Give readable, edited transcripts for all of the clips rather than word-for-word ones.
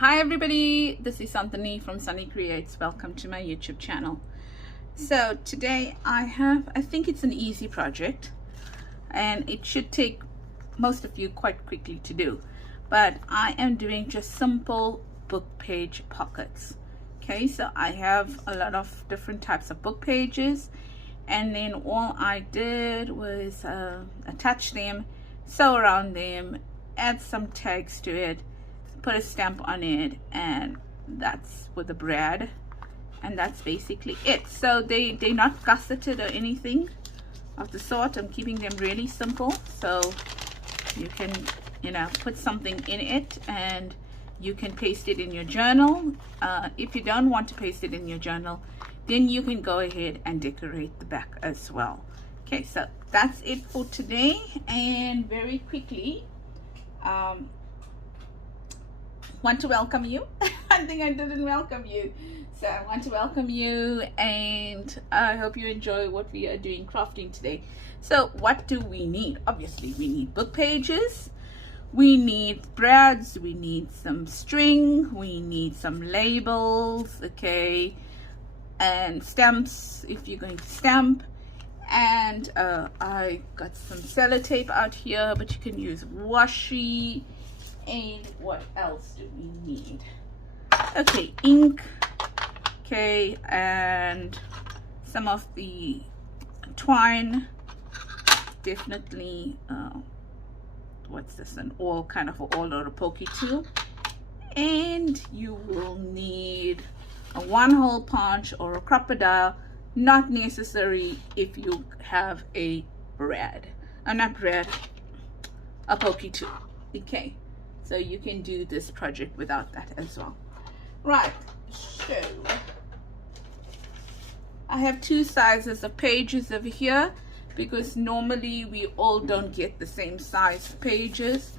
Hi everybody, this is Anthony from Sunny Creates. Welcome to my YouTube channel. So today I think it's an easy project and it should take most of you quite quickly to do, but I am doing just simple book page pockets. Okay, so I have a lot of different types of book pages, and then all I did was attach them, sew around them, add some tags to it, put a stamp on it, and that's with the brad, and that's basically it. So they're not gusseted or anything of the sort. I'm keeping them really simple, so you can put something in it and you can paste it in your journal. If you don't want to paste it in your journal, then you can go ahead and decorate the back as well. Okay, so that's it for today. And very quickly, want to welcome you. I think I didn't welcome you, so I want to welcome you, and I hope you enjoy what we are doing crafting today. So what do we need? Obviously we need book pages, we need brads, we need some string, we need some labels, okay, and stamps if you're going to stamp. And I got some sellotape out here, but you can use washi. And what else do we need? Okay, ink, okay, and some of the twine, definitely what's this, an awl, kind of an awl or a pokey tool. And you will need a 1-hole punch or a crocodile, not necessary if you have a brad, a pokey tool. Okay, so you can do this project without that as well. Right, so I have 2 sizes of pages over here because normally we all don't get the same size pages,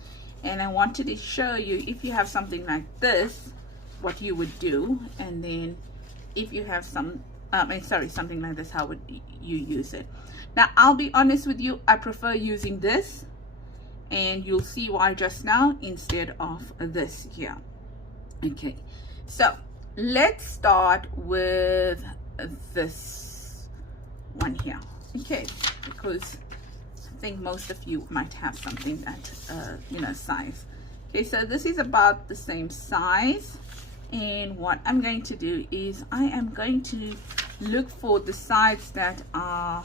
and I wanted to show you, if you have something like this, what you would do, and then if you have something like this, how would you use it. Now I'll be honest with you, I prefer using this, and you'll see why just now, instead of this here. Okay, so let's start with this one here. Okay, because I think most of you might have something that size. Okay, so this is about the same size, and what I'm going to do is I am going to look for the sides that are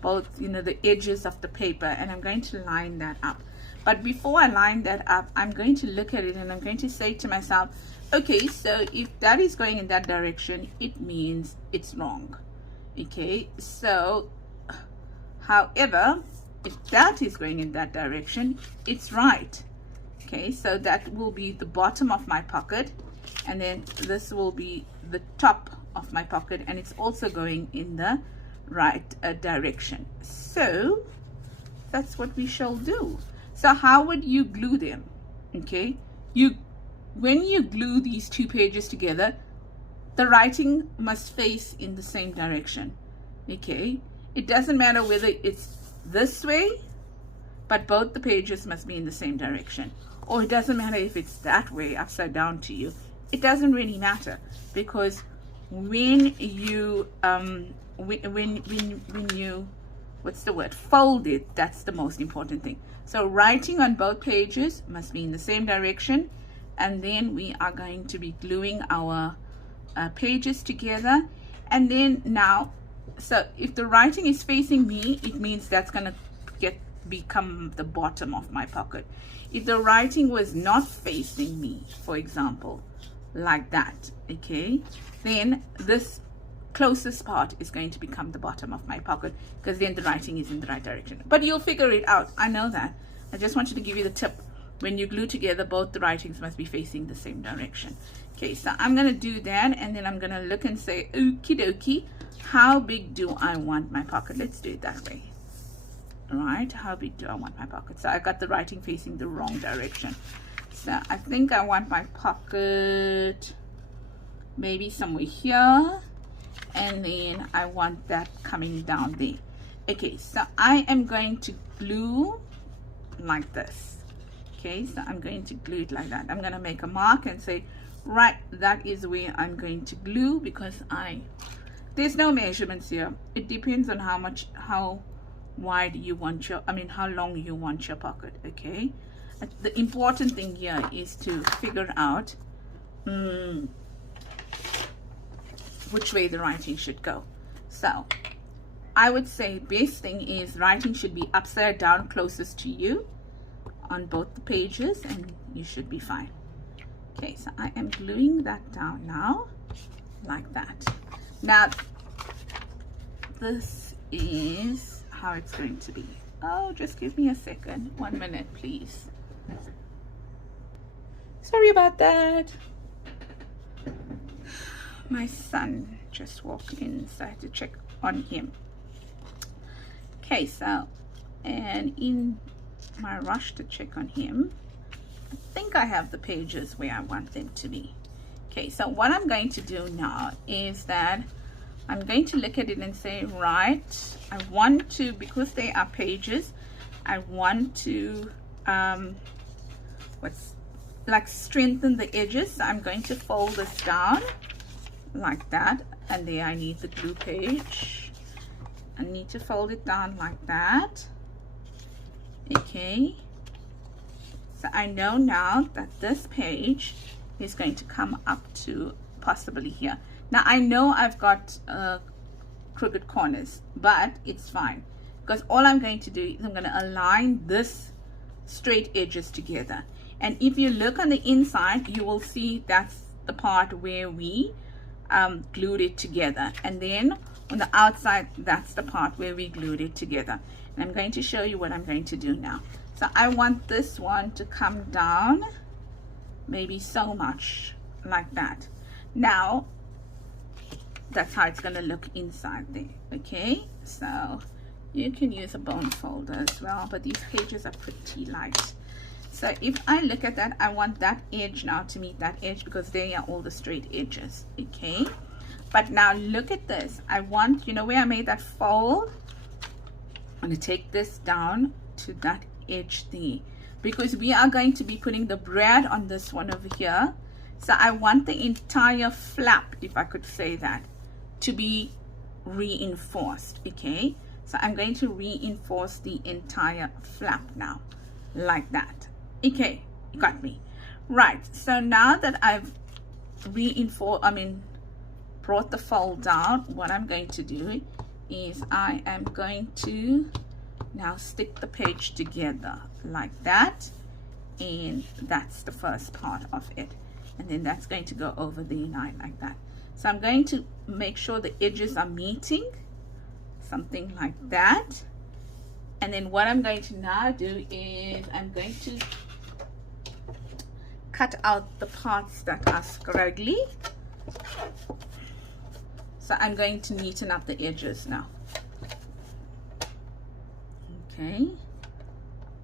both the edges of the paper, and I'm going to line that up. But before I line that up, I'm going to look at it and I'm going to say to myself, okay, so if that is going in that direction, it means it's wrong. Okay, so however, if that is going in that direction, it's right. Okay, so that will be the bottom of my pocket, and then this will be the top of my pocket, and it's also going in the right direction. So that's what we shall do. So how would you glue them? Okay, when you glue these 2 pages together, the writing must face in the same direction. Okay, it doesn't matter whether it's this way, but both the pages must be in the same direction, or it doesn't matter if it's that way, upside down to you. It doesn't really matter, because when you fold it, that's the most important thing. So writing on both pages must be in the same direction, and then we are going to be gluing our pages together. And then now, so if the writing is facing me, it means that's going to become the bottom of my pocket. If the writing was not facing me, for example, like that, okay, then this closest part is going to become the bottom of my pocket, because then the writing is in the right direction. But you'll figure it out, I know that. I just wanted to give you the tip. When you glue together, both the writings must be facing the same direction. Okay, so I'm going to do that, and then I'm going to look and say, okie dokie, how big do I want my pocket? Let's do it that way. All right, how big do I want my pocket? So I got the writing facing the wrong direction. So I think I want my pocket maybe somewhere here, and then I want that coming down there. Okay, so I am going to glue like this. Okay, so I'm going to glue it like that. I'm going to make a mark and say, right, that is where I'm going to glue, because there's no measurements here. It depends on how wide you want your, how long you want your pocket. Okay, the important thing here is to figure out which way the writing should go. So I would say best thing is writing should be upside down closest to you on both the pages, and you should be fine. Okay, so I am gluing that down now like that. Now this is how it's going to be. Oh, just give me a second, 1 minute please. Sorry about that. My son just walked in, so I had to check on him. Okay, so, and in my rush to check on him, I think I have the pages where I want them to be. Okay, so what I'm going to do now is that I'm going to look at it and say, right, I want to, because they are pages, I want to strengthen the edges. So I'm going to fold this down like that, and there I need the glue page. I need to fold it down like that. Okay, so I know now that this page is going to come up to possibly here. Now I know I've got crooked corners, but it's fine, because all I'm going to do is I'm going to align this straight edges together. And if you look on the inside, you will see that's the part where we glued it together, and then on the outside, that's the part where we glued it together. And I'm going to show you what I'm going to do now. So I want this one to come down maybe so much like that. Now that's how it's going to look inside there. Okay, so you can use a bone folder as well, but these pages are pretty light. So if I look at that, I want that edge now to meet that edge, because they are all the straight edges. Okay, but now look at this. I want, you know where I made that fold? I'm going to take this down to that edge there, because we are going to be putting the bread on this one over here. So I want the entire flap, if I could say that, to be reinforced. Okay, so I'm going to reinforce the entire flap now like that. Okay, you got me right. So now that I've brought the fold down, what I'm going to do is I am going to now stick the page together like that, and that's the first part of it, and then that's going to go over the line like that. So I'm going to make sure the edges are meeting, something like that. And then what I'm going to now do is I'm going to cut out the parts that are scraggly. So I'm going to neaten up the edges now. Okay,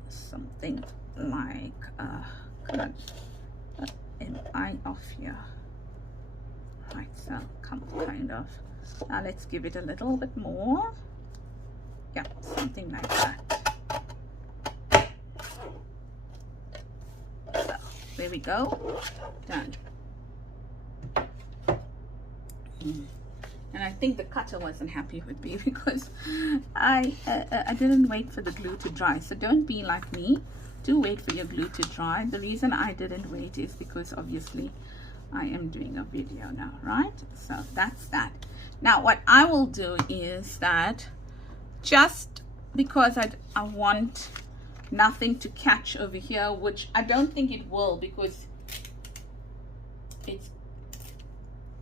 something like am I off here? Right, so kind of. Now let's give it a little bit more. Yeah, something like that. So there we go, done. And I think the cutter wasn't happy with me because I didn't wait for the glue to dry. So don't be like me, do wait for your glue to dry. The reason I didn't wait is because obviously I am doing a video now, right? So that's that. Now what I will do is that, just because I want nothing to catch over here, which I don't think it will, because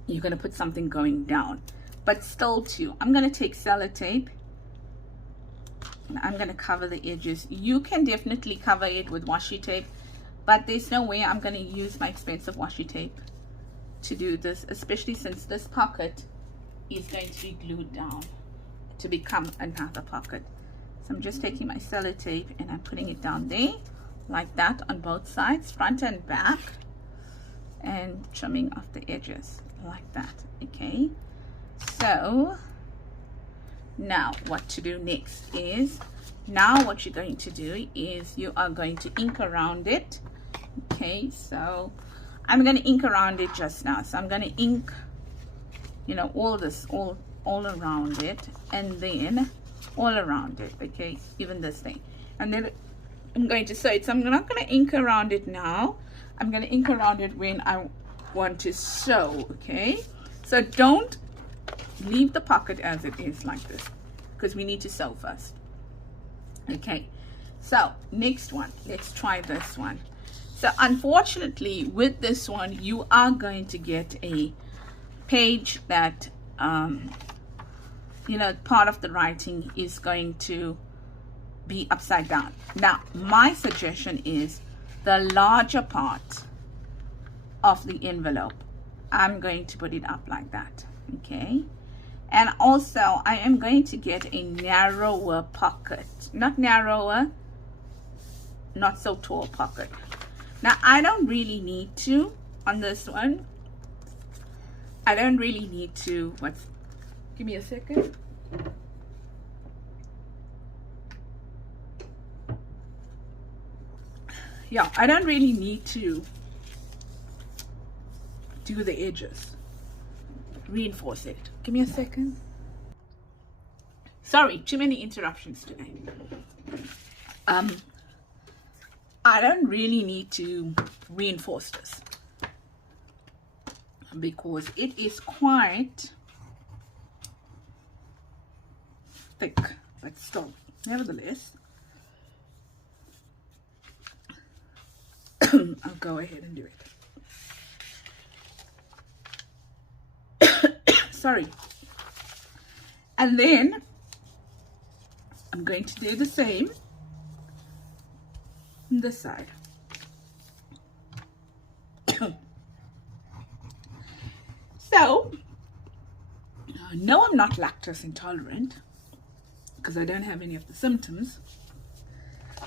you're going to put something going down, but still too, I'm going to take sellotape and I'm going to cover the edges. You can definitely cover it with washi tape, but there's no way I'm going to use my expensive washi tape to do this, especially since this pocket is going to be glued down to become another pocket. So I'm just taking my sellotape and I'm putting it down there like that on both sides, front and back, and trimming off the edges like that. Okay, so now what to do next is Now what you're going to do is you are going to ink around it. Okay, so I'm going to ink around it just now. So I'm going to ink, you know, all this all around it, and then all around it. Okay, even this thing, and then I'm going to sew it. So I'm not going to ink around it now. I'm going to ink around it when I want to sew. Okay, so don't leave the pocket as it is like this, because we need to sew first. Okay, so next one, let's try this one. So unfortunately with this one you are going to get a page that you know, part of the writing is going to be upside down. Now my suggestion is the larger part of the envelope, I'm going to put it up like that. Okay, and also I am going to get a narrower pocket, not narrower, not so tall pocket. Now I don't really need to, on this one, I don't really need to, give me a second. Yeah, I don't really need to do the edges, reinforce it. Give me a second. Sorry, too many interruptions today. I don't really need to reinforce this because it is quite thick, but still, nevertheless, I'll go ahead and do it. Sorry. And then I'm going to do the same on this side. So, no, I'm not lactose intolerant because I don't have any of the symptoms,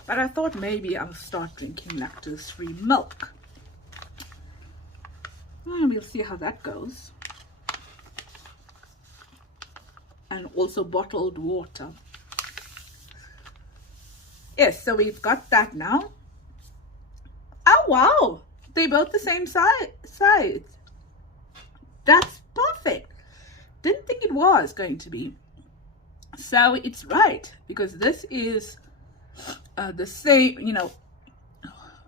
but I thought maybe I'll start drinking lactose-free milk. And we'll see how that goes. And also bottled water. Yes, so we've got that now. Oh wow, they're both the same size. That's perfect. Didn't think it was going to be. So it's right, because this is the same, you know,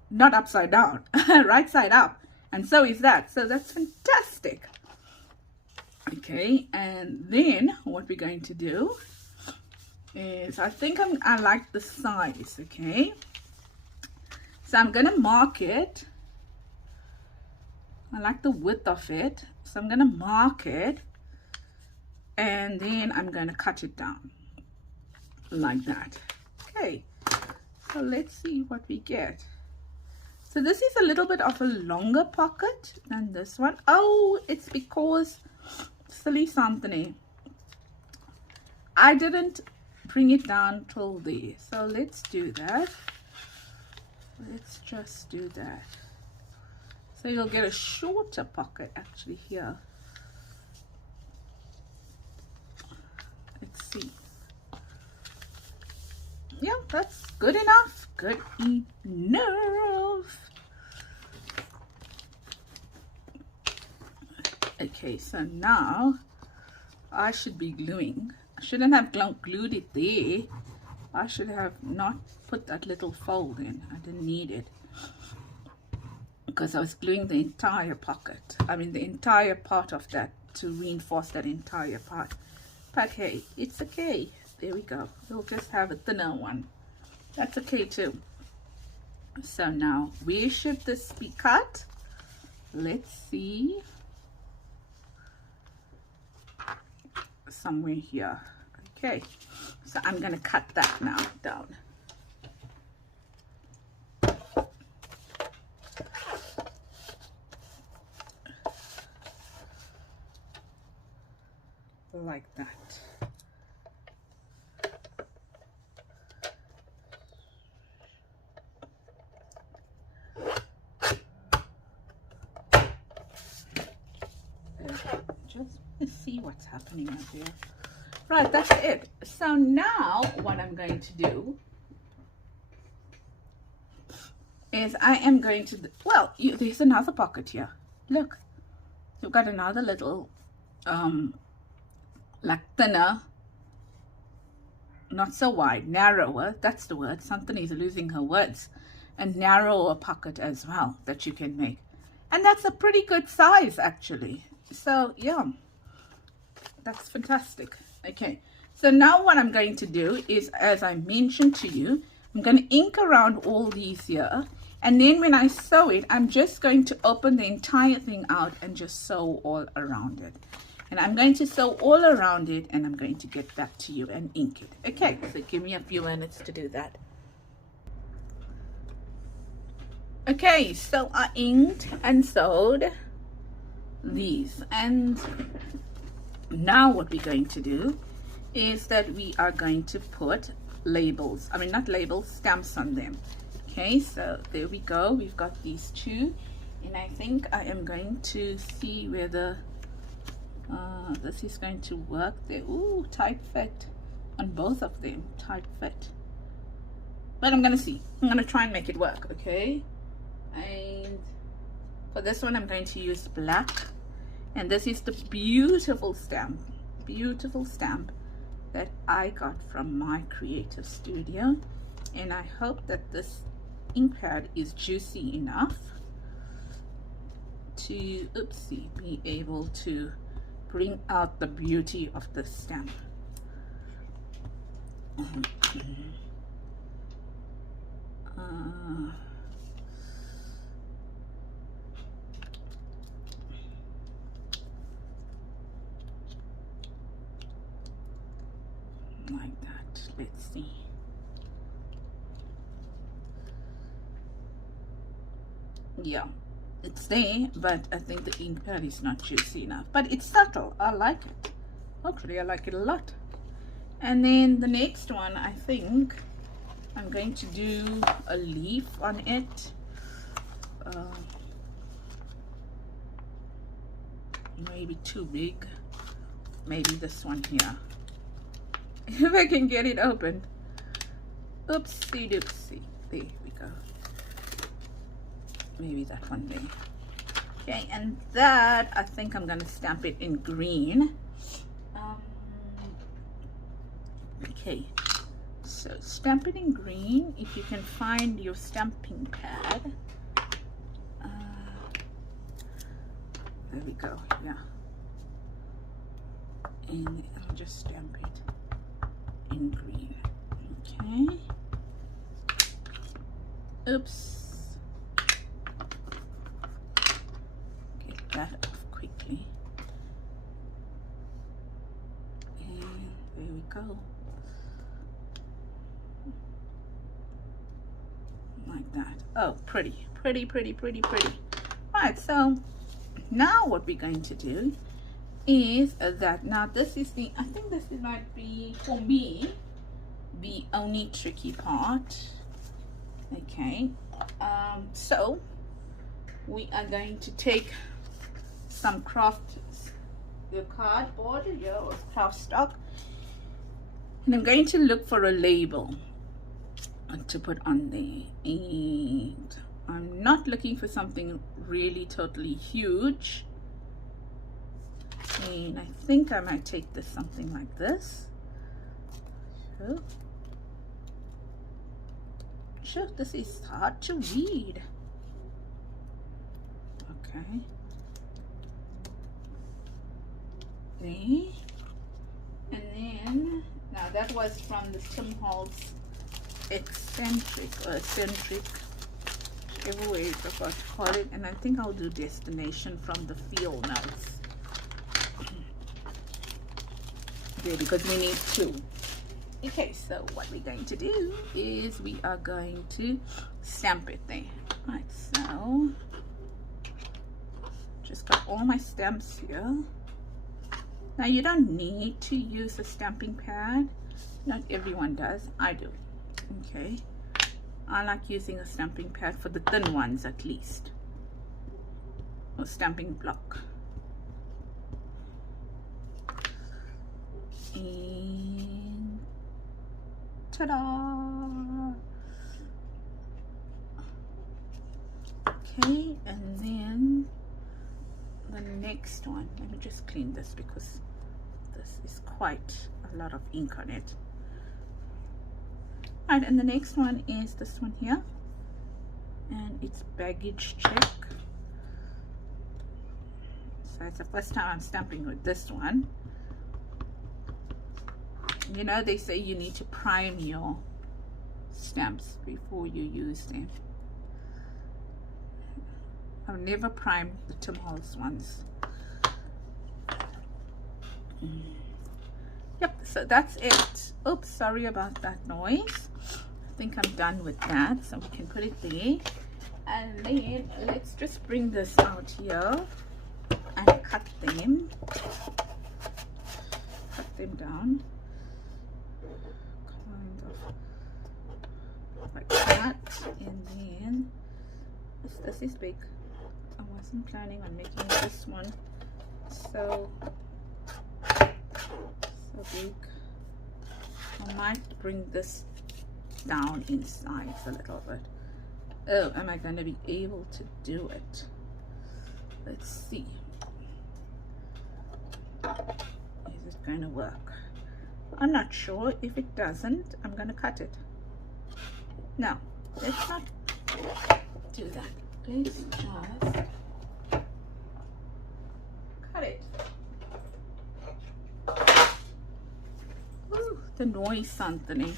not upside down, right side up, and so is that. So that's fantastic. Okay, and then what we're going to do is, I think I like the size. Okay, so I'm gonna mark it. I like the width of it, so I'm gonna mark it, and then I'm gonna cut it down like that. Okay, so let's see what we get. So this is a little bit of a longer pocket than this one. Oh, it's because silly something, I didn't bring it down till there. So let's do that. Let's just do that. So you'll get a shorter pocket actually here. Let's see. Yeah, that's good enough. Good enough. Okay, so now I should be gluing. I shouldn't have glued it there. I should have not put that little fold in. I didn't need it, because I was gluing the entire pocket. I mean the entire part of that to reinforce that entire part. But hey, it's okay. There we go. We'll just have a thinner one. That's okay too. So now, where should this be cut? Let's see. Somewhere here. Okay, so I'm gonna cut that now down. Like that. Just see what's happening up here. Right, that's it. So now what I'm going to do is I am going to, well, there's another pocket here. Look, you've got another little, like thinner, not so wide, narrower, that's the word. Something is losing her words. A narrower pocket as well that you can make. And that's a pretty good size actually. So yeah, that's fantastic. Okay, so now what I'm going to do is, as I mentioned to you, I'm going to ink around all these here. And then when I sew it, I'm just going to open the entire thing out and just sew all around it. And I'm going to sew all around it, and I'm going to get back to you and ink it. Okay, so give me a few minutes to do that. Okay, so I inked and sewed these. And now what we're going to do is that we are going to put labels. I mean, not labels, stamps on them. Okay, so there we go. We've got these two. And I think I am going to see whether this is going to work there. Ooh, tight fit on both of them. Tight fit. But I'm going to see. I'm going to try and make it work, okay? And for this one, I'm going to use black. And this is the beautiful stamp that I got from my creative studio. And I hope that this ink pad is juicy enough to, oopsie, be able to bring out the beauty of the stamp. Like that. Let's see. Yeah, it's there, but I think the ink pad is not juicy enough, but it's subtle. I like it. Actually, I like it a lot. And then the next one, I think I'm going to do a leaf on it. Maybe too big. Maybe this one here. If I can get it open. Oopsie doopsie. There we go. Maybe that one there. Okay, and that I think I'm gonna stamp it in green. Okay, so stamp it in green. If you can find your stamping pad. There we go. Yeah, and I'll just stamp it in green. Okay. Oops. That off quickly, and there we go, like that. Oh, pretty. Right, so now what we're going to do is that now this is the, I think this might be for me the only tricky part. Okay, so we are going to take some craft cardboard, yeah, or craft stock, and I'm going to look for a label to put on there. And I'm not looking for something really totally huge, and I think I might take this something like this. Sure, this is hard to read. Okay. And then now that was from the Tim Holtz eccentric, whichever way I forgot to call it, and I think I'll do destination from the field notes there, because we need two. Okay, so what we're going to do is we are going to stamp it there. Right, so just got all my stamps here. Now you don't need to use a stamping pad. Not everyone does. I do. Okay. I like using a stamping pad for the thin ones at least. Or stamping block. And ta-da! Okay, and then the next one, let me just clean this because this is quite a lot of ink on it. Alright, and the next one is this one here, and it's baggage check. So it's the first time I'm stamping with this one. You know, they say you need to prime your stamps before you use them. I've never primed the Tim Holtz ones. Yep, so that's it. Oops, sorry about that noise. I think I'm done with that, so we can put it there. And then let's just bring this out here and cut them down, kind of like that. And then this is big. I wasn't planning on making this one so big. I might bring this down in size a little bit. Oh, am I going to be able to do it? Let's see. Is it going to work? I'm not sure. If it doesn't, I'm going to cut it. No, let's not do that. Let's just cut it. Ooh, the noise something.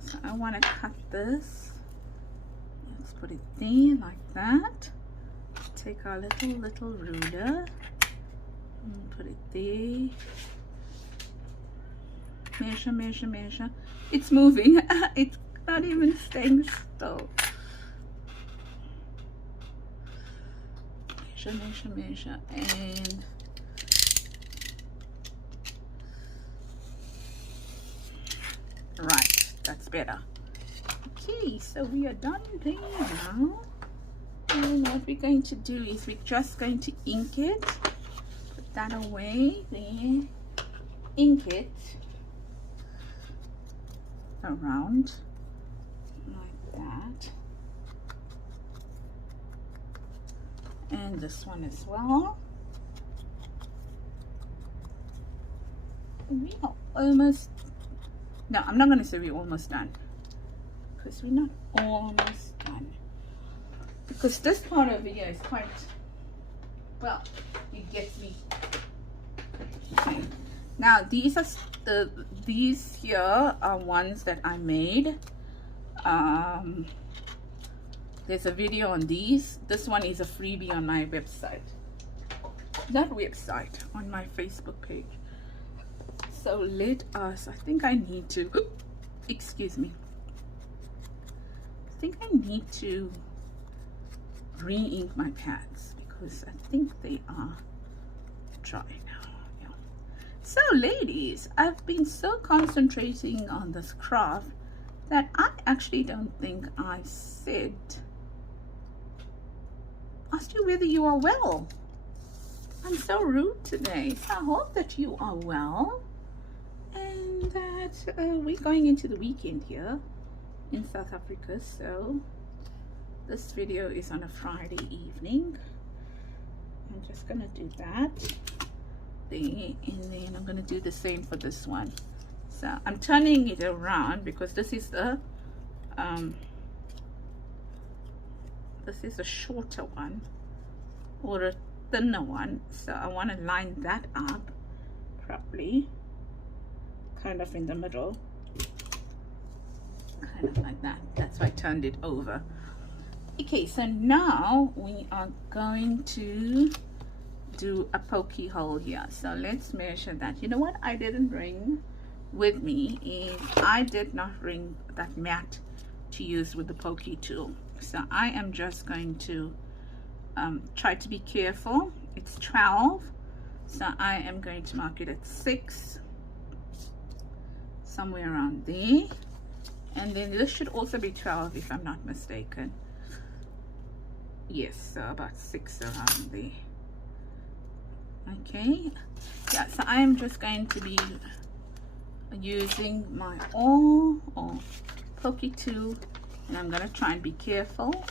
So I want to cut this. Let's put it there like that. Take our little ruler and put it there. Measure, measure, measure. It's moving. It's not even staying still. Measure, measure, measure, and right, that's better. Okay, so we are done there now. And what we're going to do is we're just going to ink it. Put that away there. Ink it around like that. And this one as well. We are almost, no, I'm not going to say we're almost done, because we're not almost done, because this part over here is quite, well, it gets me. Okay. Now these are these here are ones that I made. There's a video on these. This one is a freebie on my website. That website, on my Facebook page. So let us, I think I need to, excuse me. I think I need to re-ink my pads because I think they are dry now. Yeah. So ladies, I've been so concentrating on this craft that I actually don't think I asked you whether you are well. I'm so rude today. So I hope that you are well and that we're going into the weekend here in South Africa. So this video is on a Friday evening. I'm just gonna do that there, and then I'm gonna do the same for this one. So I'm turning it around because this is the this is a shorter one or a thinner one, so I want to line that up properly, kind of in the middle, kind of like that. That's why I turned it over. Okay, so now we are going to do a pokey hole here. So let's measure that. You know what I didn't bring with me is I did not bring that mat to use with the pokey tool. So I am just going to try to be careful. It's 12, so I am going to mark it at 6, somewhere around there, and then this should also be 12 if I'm not mistaken. Yes, so about 6 around there. Okay, yeah, so I am just going to be using my awl or pokey tool, and I'm going to try and be careful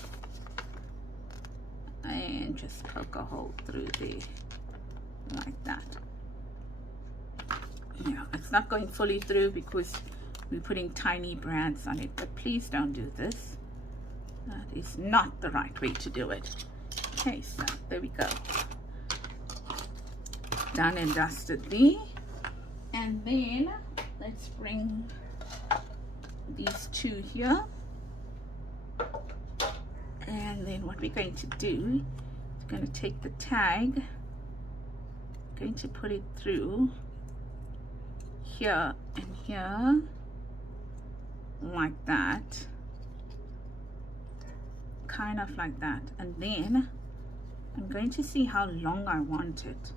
and just poke a hole through there like that. Yeah, it's not going fully through because we're putting tiny brands on it, but please don't do this. That is not the right way to do it. Okay, so there we go. Done and dusted there. And then let's bring these two here. And then what we're going to do is going to take the tag, going to put it through here and here like that, kind of like that, and then I'm going to see how long I want it.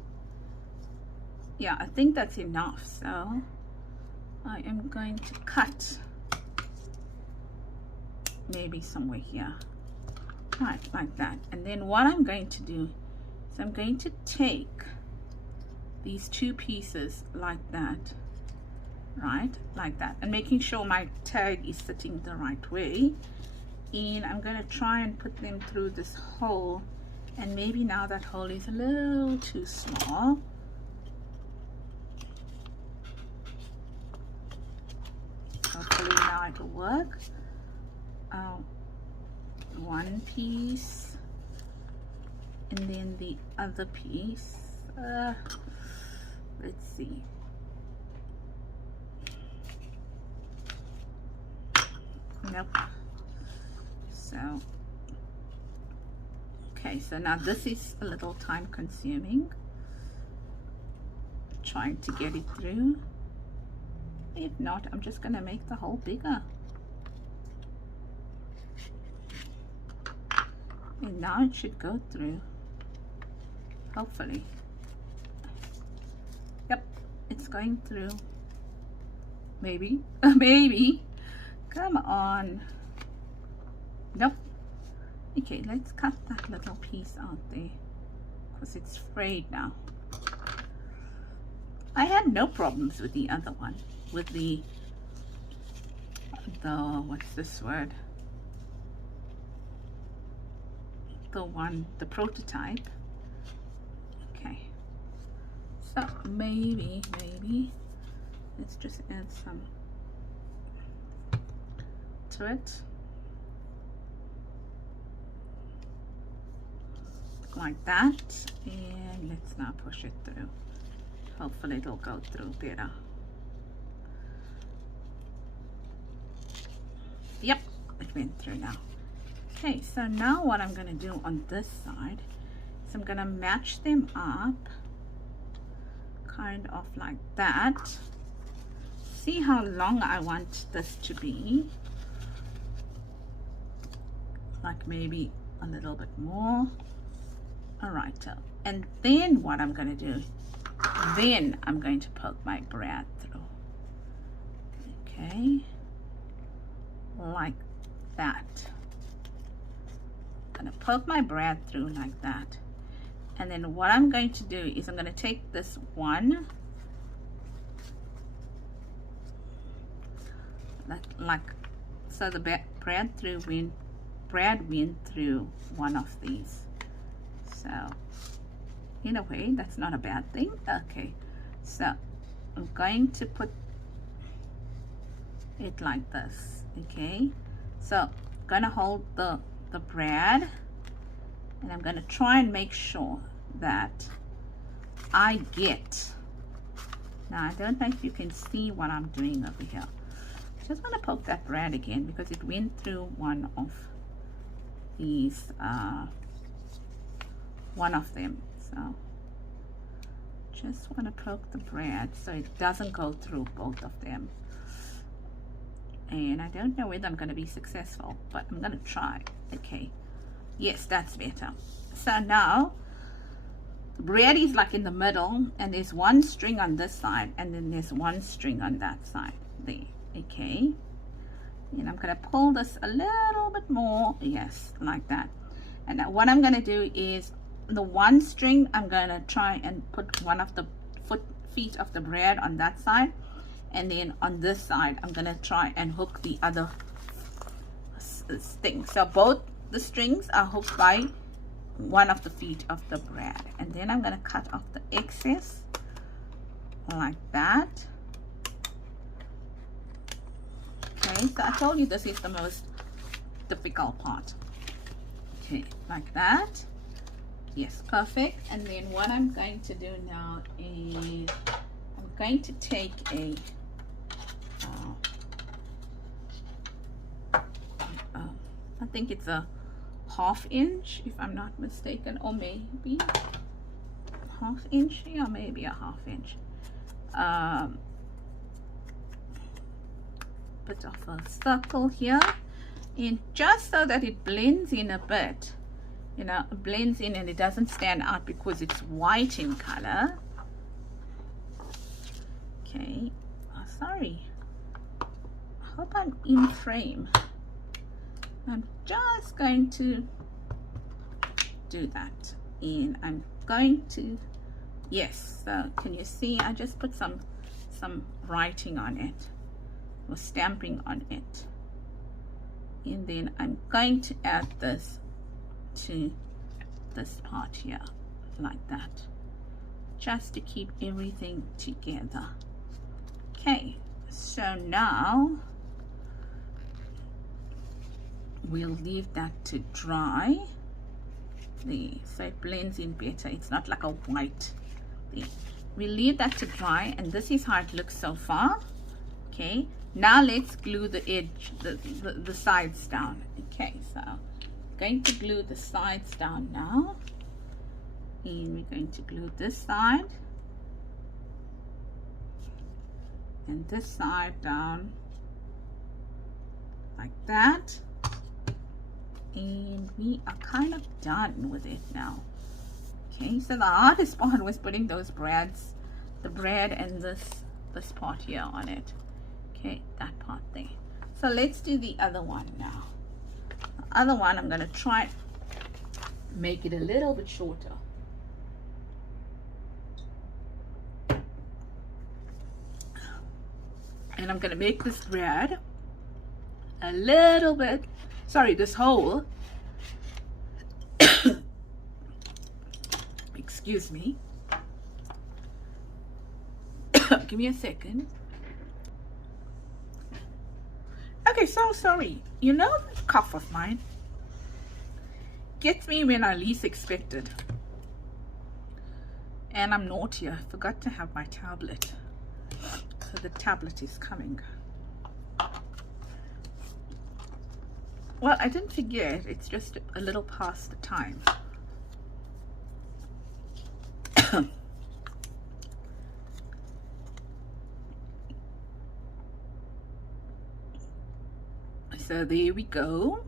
Yeah, I think that's enough, so I am going to cut maybe somewhere here, right, like that. And then what I'm going to do is I'm going to take these two pieces like that, right, like that, and making sure my tag is sitting the right way, and I'm going to try and put them through this hole. And maybe now that hole is a little too small. Hopefully now it'll work. One piece and then the other piece. Let's see. Nope. So okay, so now this is a little time consuming, trying to get it through. If not, I'm just gonna make the hole bigger. And now it should go through, hopefully. Yep, it's going through. Maybe, maybe. Come on. Nope. Okay, let's cut that little piece out there because it's frayed now. I had no problems with the other one, with the what's this word? The prototype. Okay, so maybe let's just add some to it like that, and let's now push it through. Hopefully it'll go through better. Yep, it went through now. Okay, so now what I'm going to do on this side is I'm going to match them up kind of like that. See how long I want this to be, like maybe a little bit more. All right, and then what I'm going to do, then I'm going to poke my brad through. Okay, like that. I'm going to poke my brad through like that. And then what I'm going to do is I'm going to take this one, like so the brad went through one of these. So in a way that's not a bad thing. Okay, so I'm going to put it like this. Okay, so I'm gonna hold the brad, and I'm gonna try and make sure that I get, now I don't know if you can see what I'm doing over here. Just want to poke that brad again because it went through one of these, one of them. So just want to poke the brad so it doesn't go through both of them. And I don't know whether I'm going to be successful, but I'm going to try. Okay, yes, that's better. So now the brad is like in the middle, and there's one string on this side, and then there's one string on that side there. Okay, and I'm going to pull this a little bit more, yes, like that. And now what I'm going to do is the one string, I'm going to try and put one of the feet of the brad on that side, and then on this side I'm gonna try and hook the other thing. So both the strings are hooked by one of the feet of the brad, and then I'm gonna cut off the excess like that. Okay, so I told you this is the most difficult part. Okay, like that. Yes, perfect. And then what I'm going to do now is I'm going to take a I think it's a 1/2 inch if I'm not mistaken, or maybe 1/2 inch, yeah, maybe a 1/2 inch. Bit of a circle here, and just so that it blends in a bit, you know, it blends in and it doesn't stand out because it's white in color. Okay, oh, sorry, I hope I'm in frame. I'm just going to do that, and I'm going to, yes, so can you see I just put some writing on it, or stamping on it, and then I'm going to add this to this part here like that, just to keep everything together. Okay, so now we'll leave that to dry there, so it blends in better. It's not like a white thing. We'll leave that to dry, and this is how it looks so far. Okay, now let's glue the edge, the sides down. Okay, so I'm going to glue the sides down now, and we're going to glue this side and this side down like that. And we are kind of done with it now. Okay, so the hardest part was putting those brads, the brad and this part here on it. Okay, that part there. So let's do the other one now. The other one, I'm gonna try make it a little bit shorter. And I'm gonna make this brad a little bit, sorry, this hole, excuse me, give me a second. Okay, so sorry, you know, this cough of mine gets me when I least expected, and I'm naughty. I forgot to have my tablet, so the tablet is coming. Well, I didn't forget, it's just a little past the time. So there we go.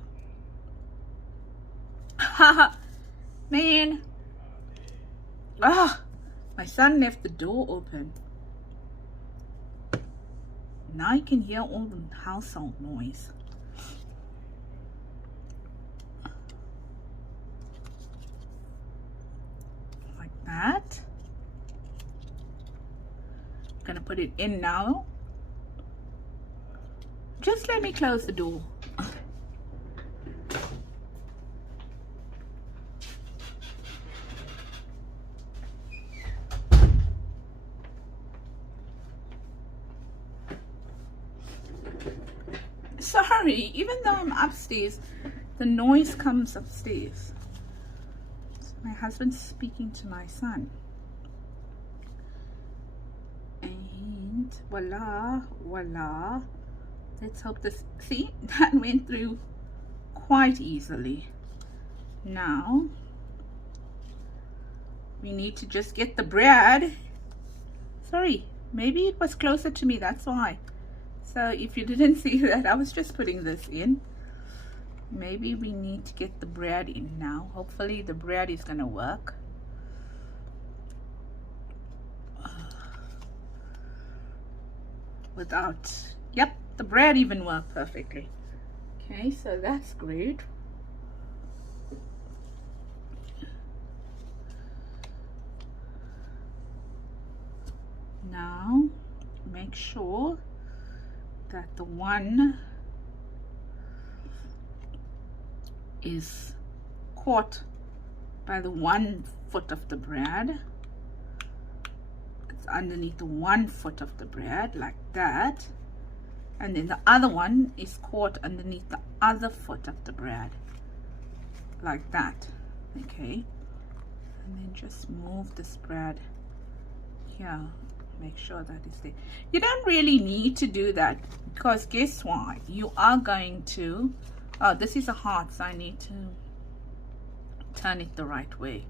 Haha, man. Ah, my son left the door open. Now you can hear all the household noise. Like that. I'm gonna put it in now. Just let me close the door. Sorry, even though I'm upstairs, the noise comes upstairs. So my husband's speaking to my son. And voila, voila. Let's hope this, see, that went through quite easily. Now, we need to just get the brad. Sorry, maybe it was closer to me, that's why. So if you didn't see that, I was just putting this in. Maybe we need to get the brad in now. Hopefully the brad is gonna work. Without, yep, the brad even worked perfectly. Okay, so that's great. Now make make sure that the one is caught by the 1 foot of the brad. It's underneath the 1 foot of the brad, like that. And then the other one is caught underneath the other foot of the brad, like that. Okay, and then just move this brad here, make sure that it's there. You don't really need to do that, because guess why? You are going to, oh, this is a heart, so I need to turn it the right way.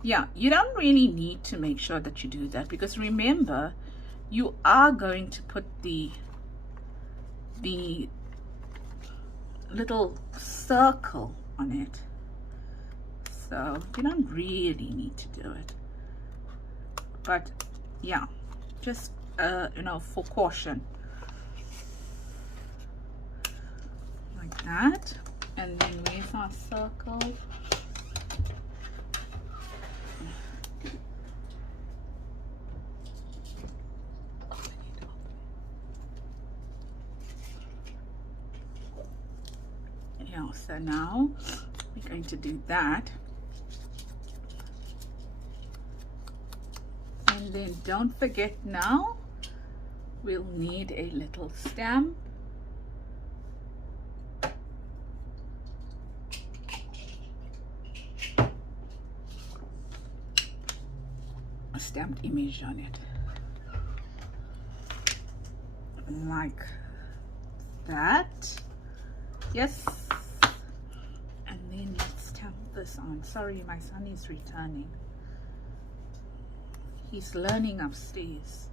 Yeah, you don't really need to make sure that you do that, because remember, you are going to put the little circle on it, so you don't really need to do it. But yeah, just you know, for caution, like that. And then where's our circle? Yeah, so now we're going to do that. And then don't forget, now we'll need a little stamp. A stamped image on it. Like that. Yes. And then let's stamp this on. Sorry, my son is returning. He's learning upstairs.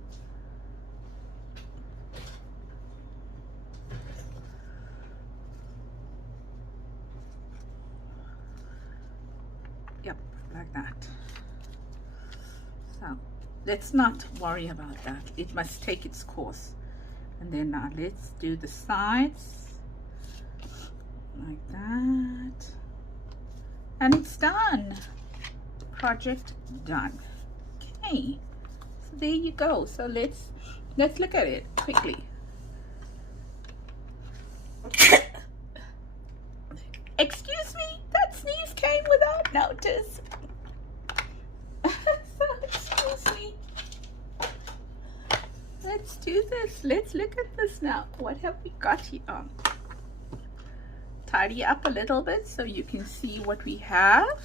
Yep, like that. So let's not worry about that. It must take its course. And then now let's do the sides. Like that. And it's done. Project done. Okay, so there you go. So let's look at it quickly. Excuse me, that sneeze came without notice. So excuse me. Let's do this. Let's look at this now. What have we got here? Tidy up a little bit so you can see what we have.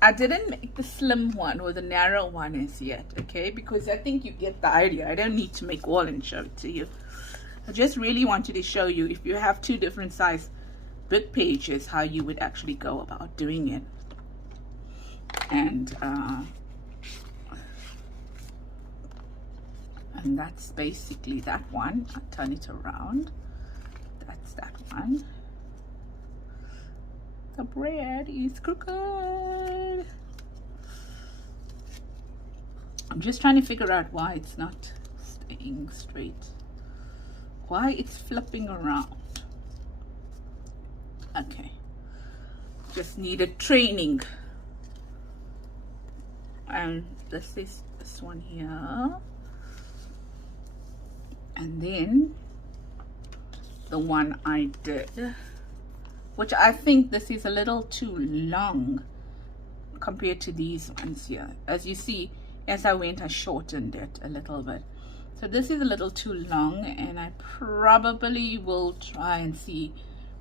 I didn't make the slim one or the narrow one as yet, okay, because I think you get the idea. I don't need to make all and show it to you. I just really wanted to show you, if you have 2 different size book pages, how you would actually go about doing it. And that's basically that one. I'll turn it around. That's that one. The bread is crooked. I'm just trying to figure out why it's not staying straight. Why it's flipping around. Okay. Just needed training. And this is this one here. And then the one I did, which I think this is a little too long compared to these ones here. As you see, as I went, I shortened it a little bit. So this is a little too long, and I probably will try and see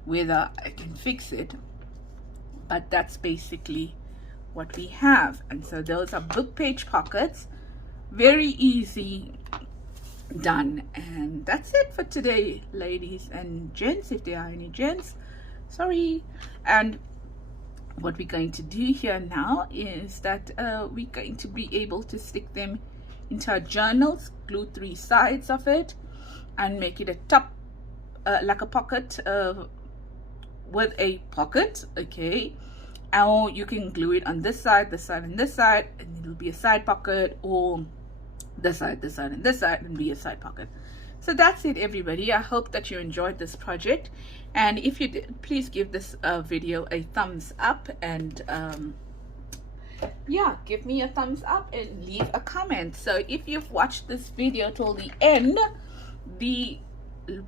whether I can fix it. But that's basically what we have. And so those are book page pockets. Very easy, done. And that's it for today, ladies and gents, if there are any gents. Sorry. And what we're going to do here now is that we're going to be able to stick them into our journals, glue 3 sides of it, and make it a top, like a pocket with a pocket, okay? Or you can glue it on this side, and this side, and it'll be a side pocket, or this side, and this side, and be a side pocket. So that's it, everybody. I hope that you enjoyed this project, and if you did, please give this video a thumbs up, and yeah, give me a thumbs up and leave a comment. So if you've watched this video till the end, the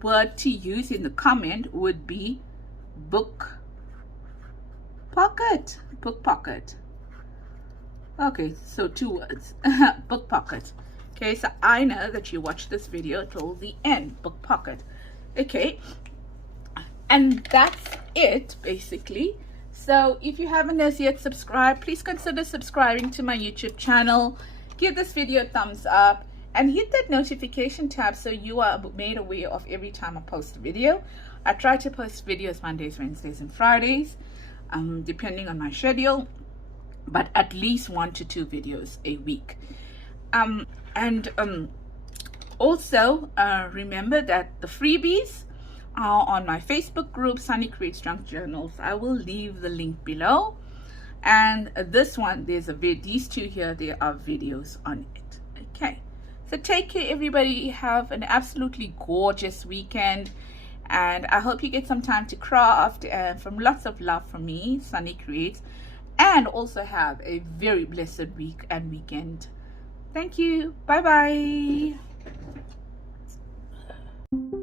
word to use in the comment would be book pocket. Book pocket. Okay, so 2 words. Book pocket. Okay, so I know that you watched this video till the end. Book pocket. Okay, and that's it basically. So if you haven't as yet subscribed, please consider subscribing to my YouTube channel. Give this video a thumbs up and hit that notification tab so you are made aware of every time I post a video. I try to post videos Mondays, Wednesdays, and Fridays, depending on my schedule, but at least 1 to 2 videos a week. Also remember that the freebies are on my Facebook group, Sunny Creates Junk Journals. I will leave the link below. And this one, these 2 here, there are videos on it. Okay, so take care everybody. Have an absolutely gorgeous weekend, and I hope you get some time to craft, and from lots of love from me, Sunny Creates, and also have a very blessed week and weekend. Thank you. Bye bye.